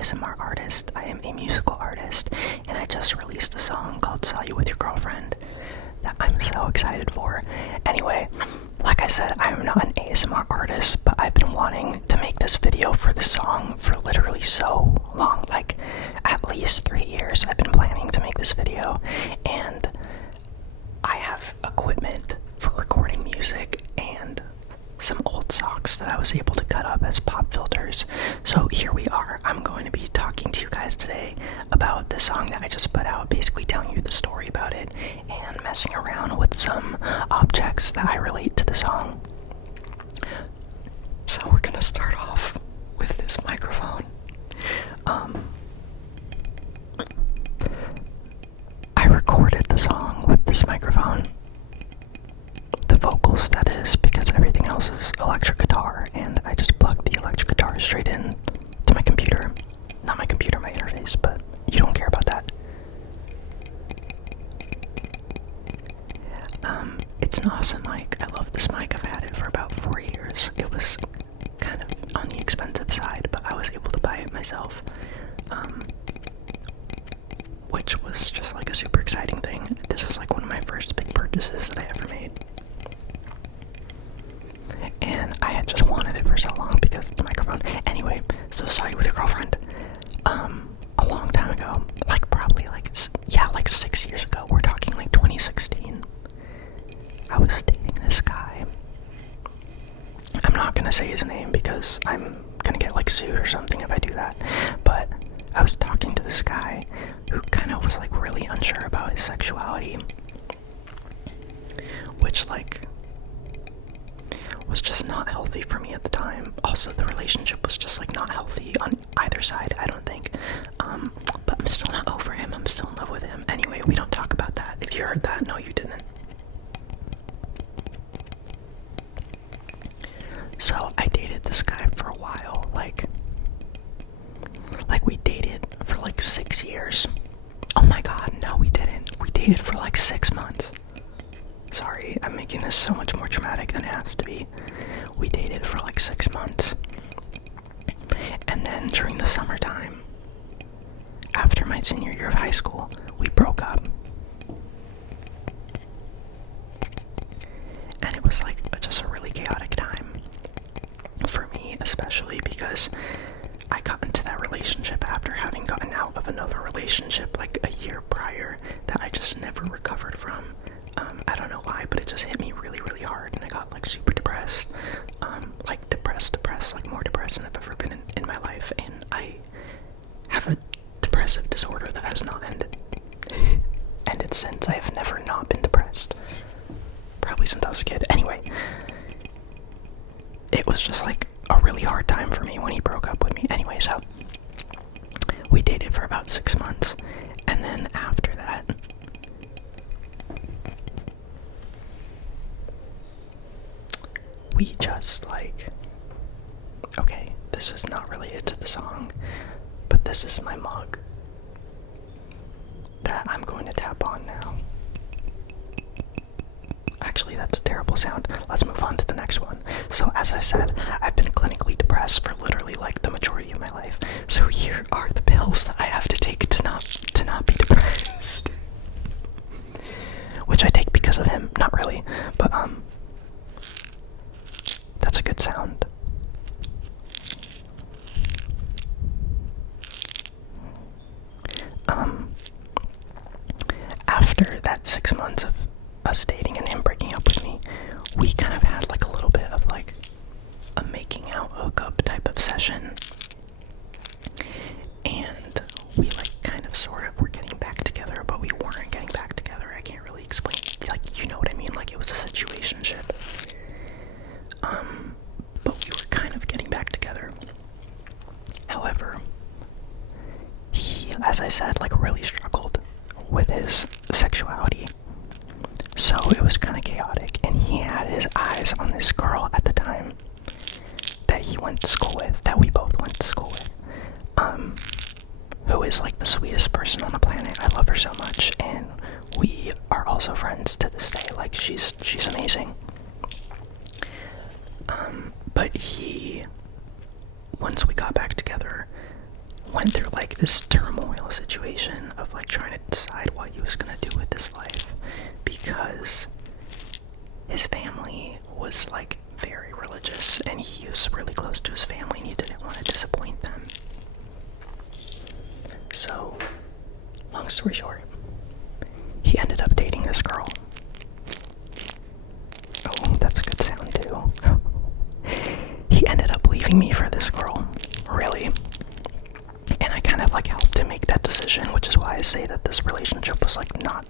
ASMR artist. I am a musical artist, and I just released a song called Saw You With Your Girlfriend that I'm so excited for. Anyway, like I said, I'm not an ASMR artist, but I've been wanting to make this video for this song for literally so long, like at least 3 years. I've been planning to make this video, and I have equipment for recording music and some old socks that I was able to cut up as pop filters. So here we are. I'm going to be talking to you guys today about the song that I just put out, basically telling you the story about it and messing around with some objects that I relate to the song. So we're gonna start off with this microphone. I recorded the song with this microphone. The vocals, that is, because everything else is electric guitar, and I just plugged the electric guitar straight in to my computer. Not my computer, my interface, but you don't care about that. It's an awesome mic. I love this mic. I've had it for about 4 years. It was kind of on the expensive side, but I was able to buy it myself, which was just like a super exciting thing. This was like one of my first big purchases that I ever made. And I had just wanted it for so long because it's a microphone. Anyway, so Saw You With Your Girlfriend. A long time ago, like probably like 6 years ago, we're talking like 2016. I was dating this guy. I'm not gonna say his name because I'm gonna get like sued or something if I do that. But I was talking to this guy who kind of was like really unsure about his sexuality, which like was just not healthy for me at the time. Also, the relationship was just like not healthy on either side, I don't think. But I'm still not over him. I'm still in love with him. Anyway, we don't talk about that. If you heard that, no, you didn't. So I dated this guy for a while, like we dated for like 6 years. Oh my god, no, we didn't. We dated for like 6 months. Sorry, I'm making this so much more dramatic than it has to be. We dated for like 6 months. And then during the summertime, after my senior year of high school, we broke up. And it was like just a really chaotic time. For me, especially because I got into that relationship after having gotten out of another relationship like a year prior that I just never recovered from. I don't know why, but it just hit me really, really hard, and I got like super depressed, like depressed, like more depressed than I've ever been in my life, and I have a depressive disorder that has not ended since. I have never not been depressed, probably since I was a kid. Anyway, it was just like a really hard time for me when he broke up with me. Anyway, so we dated for about 6 months, and then after that, we just like, okay, this is not related to the song, but this is my mug that I'm going to tap on now. Actually, that's a terrible sound. Let's move on to the next one. So as I said, I've been clinically depressed for literally like the majority of my life. So here are the pills that I have to take to not be depressed. Which I take because of him, not really, but that's a good sound. After that 6 months of us dating and him breaking up with me, we kind of had like a little bit of like a making out hookup type of session. And we like kind of sort of were getting back together, but we weren't getting back together. I can't really explain, like, you know what I mean? Like, it was a situationship. But we were kind of getting back together. However, he, as I said, like really struggled with his sexuality. So it was kind of chaotic, and he had his eyes on this girl at the time that he went to school with, that we both went to school with, who is like the sweetest person on the planet. I love her so much, and we are also friends to this day. Like, she's amazing. But he, once we got back together, went this turmoil situation of like trying to decide what he was gonna do with his life, because his family was like very religious and he was really close to his family and he didn't want to disappoint them. So, long story short, he ended up dating this girl. Oh, that's a good sound too. He ended up leaving me for this girl, really. And I kind of like helped him make that decision, which is why I say that this relationship was like not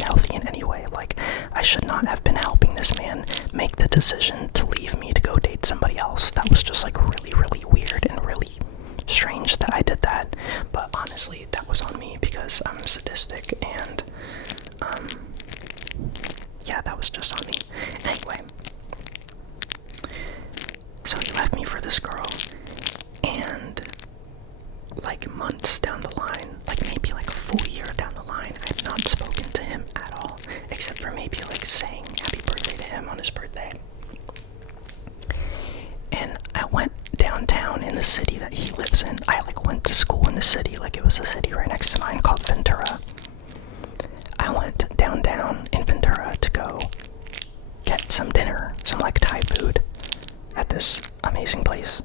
healthy in any way. Like, I should not have been helping this man make the decision to leave me to go date somebody else. That was just like really, really weird and really strange that I did that. But honestly, that was on me because I'm sadistic, and yeah, that was just on me. Anyway, so he left me for this girl, and like months down the line, like maybe like a full year down the line, I had not spoken to him at all, except for maybe like saying happy birthday to him on his birthday. And I went downtown in the city that he lives in. I like went to school in the city, like it was a city right next to mine called Ventura. I went downtown in Ventura to go get some dinner, some like Thai food at this amazing place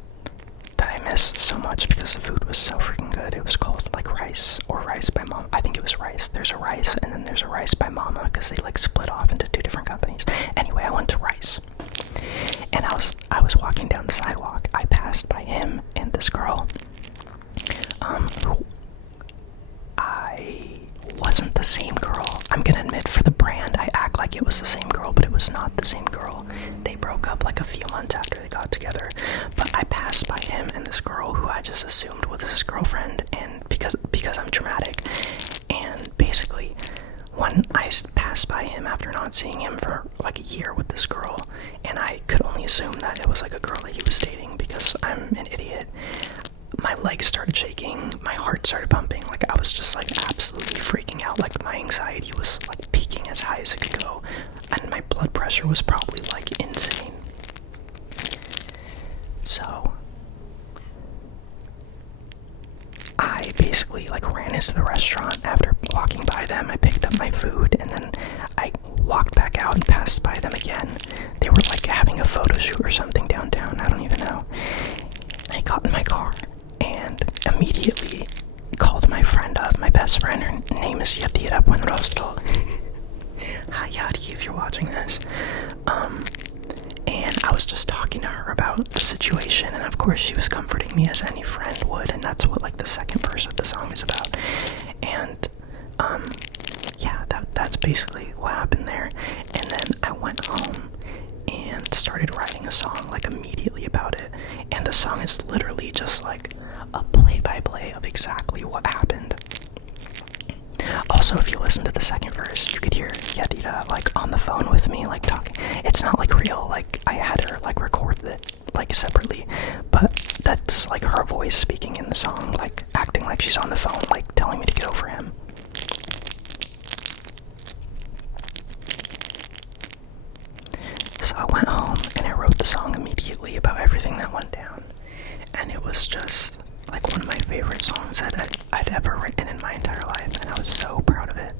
that I miss so much because the food was so freaking good. It was called like Rice or Rice by Mama. I think it was Rice. There's a Rice and then there's a Rice by Mama because they like split off into two different companies. Anyway, I went to Rice, and I was walking down the sidewalk. I passed by him and this girl, who I wasn't the same girl. I'm gonna admit, for the brand, I act like it was the same girl, but it was not the same girl. They broke up like a few months after they got together. But I passed by him and this girl who I just assumed was his girlfriend, and because I'm dramatic. And basically, when I passed by him after not seeing him for like a year with this girl, and I could only assume that it was like a girl that he was dating because I'm an idiot, my legs started shaking, my heart started pumping, like I was just like absolutely freaking out, like my anxiety was like peaking as high as it could go, and my blood pressure was probably like insane. So I basically like ran into the restaurant after walking by them. I picked up my food and then I walked back out and passed by them again. They were like having a photo shoot or something downtown, I don't even know. I got in my car and immediately called my friend up, my best friend. Her name is Yadira Buenrostro. Hi Yadi, if you're watching this. And I was just talking to her about the situation, and of course she was comforting me as any friend would, and that's what like the second verse of the song is about. And yeah, that's basically what happened there. And then I went home and started writing a song like immediately about it, and the song is literally just like a play-by-play of exactly what happened. Also, if you listen to the second verse, you could hear Yadira like on the phone with me, like talking. It's not like real, like I had her like record it like separately, but that's like her voice speaking in the song, like acting like she's on the phone, like telling me to get over him. So I went home and I wrote the song immediately about everything that went down, and it was just like one of my favorite songs that I'd ever written in my entire life, and I was so proud of it.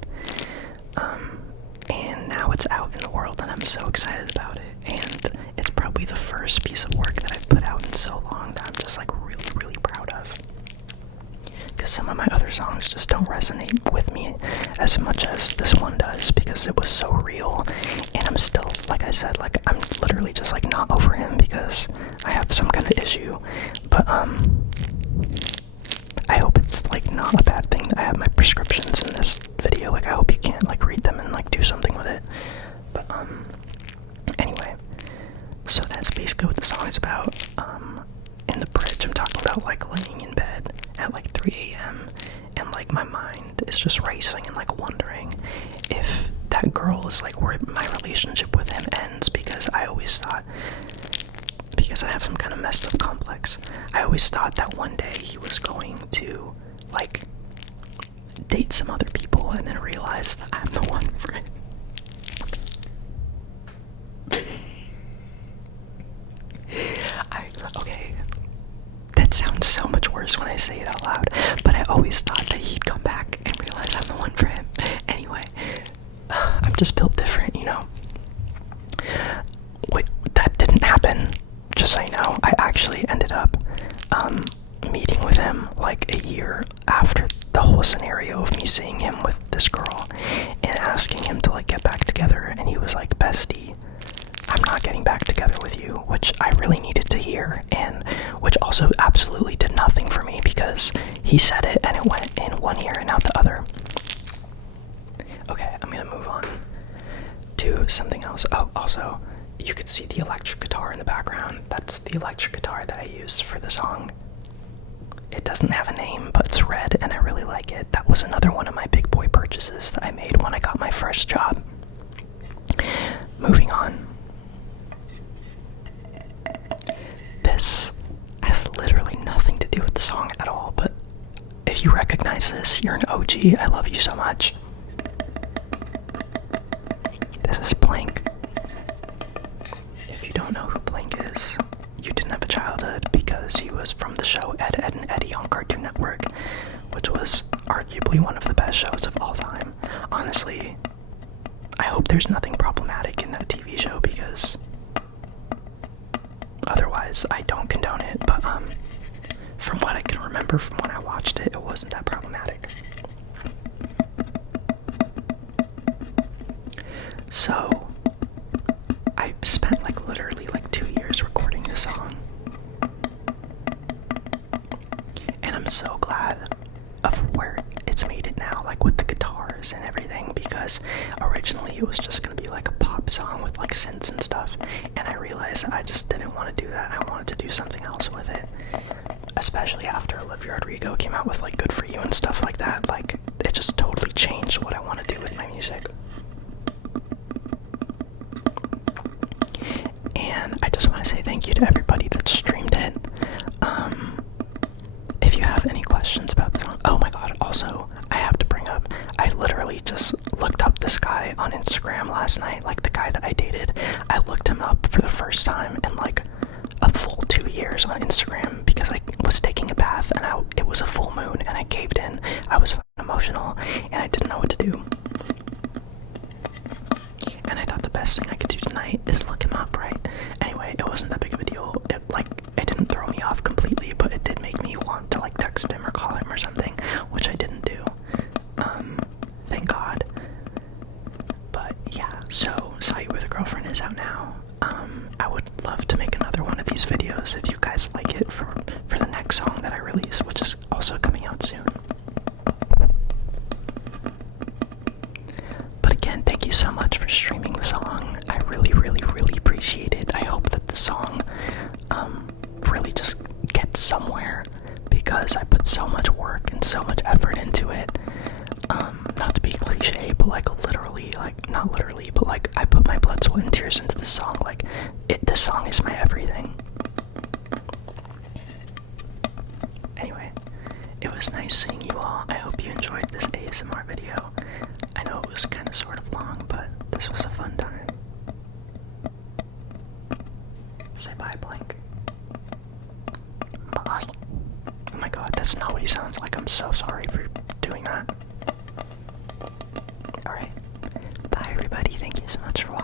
And now it's out in the world and I'm so excited about it, and it's probably the first piece of work that I've put out in so long that I'm just like really, really proud of. Because some of my other songs just don't resonate with me as much as this one does, because it was so real, and I'm still, like I said, like I'm literally just like not over him because I have some kind of issue. But I hope it's like not a bad thing that I have my prescriptions in this video. Like I hope you can't like read them and like do something with it. But anyway, so that's basically what the song is about. In the bridge I'm talking about like laying in bed at like 3 a.m. and like my mind is just racing and like wondering if that girl is like where my relationship with him ends, because I always thought, because I have some kind of messed up complex, I always thought that one day he was going to like date some other people and then realize that I'm the one for it. Okay, that sounds so much worse worse when I say it out loud, but I always thought that he'd come back and realize I'm the one for him. Anyway, I'm just built different, you know. Wait, that didn't happen. Just so you know, I actually ended up meeting with him like a year after the whole scenario of me seeing him with this girl and asking him to like get back together, and he was like, bestie, I'm not getting back together with you, which I really needed to hear, and which also absolutely did nothing for me because he said it and it went in one ear and out the other. Okay, I'm gonna move on to something else. Oh, also, you could see the electric guitar in the background. That's the electric guitar that I used for the song. It doesn't have a name, but it's red and I really like it. That was another one of my big boy purchases that I made when I got my first job. Moving on. This has literally nothing to do with the song at all, but if you recognize this, you're an OG. I love you so much. This is Blank. If you don't know who Blank is, you didn't have a childhood, because he was from the show Ed, Edd n Eddy on Cartoon Network, which was arguably one of the best shows of all time. Honestly, I hope there's nothing problematic in that TV show, because otherwise I don't condone it, but from what I can remember from when I watched it, it wasn't that problematic. So I spent like literally like 2 years recording this song, and I'm so glad of where it's made it now, like with the guitars and everything, because originally it was just gonna be like a pop song with like synths and stuff, and I realized that I just didn't want to do that. I wanted to do something else with it, especially after Olivia Rodrigo came out with like Good For You and stuff like that. Like, it just totally changed what I want to do with my music. And I just want to say thank you to everybody that streamed it. If you have any questions about the song, oh my god, also, I have to bring up, I literally just looked up this guy on Instagram last night, like the guy that I dated. I looked him up for the first time in like a full 2 years on Instagram, because I was taking a bath and it was a full moon and I caved in. I was emotional and I didn't know what to do. And I thought the best thing I could do tonight is look him up, right? Anyway, it wasn't that big of a deal. It didn't throw me off completely, but it did make me want to like text him or call him or something, which I didn't do. Thank God. But yeah, so Saw You With A Girlfriend is out now. I would love to make another one of these videos if you guys like it for the next song that I release, which is also coming out soon. But again, thank you so much for streaming the song. I really, really, really appreciate it. I hope that the song really just gets somewhere, because I put so much work and so much effort into it. Not to be cliche, but like literally, like not literally, but like I put my blood, sweat, and tears into this song. Like, this song is my everything. Anyway, it was nice seeing you all. I hope you enjoyed this ASMR video. I know it was kind of sort of long, but this was a fun time. Say bye, Blank. Bye. Oh my god, that's not what he sounds like. I'm so sorry for doing that. Alright. Bye, everybody. Thank you so much for watching.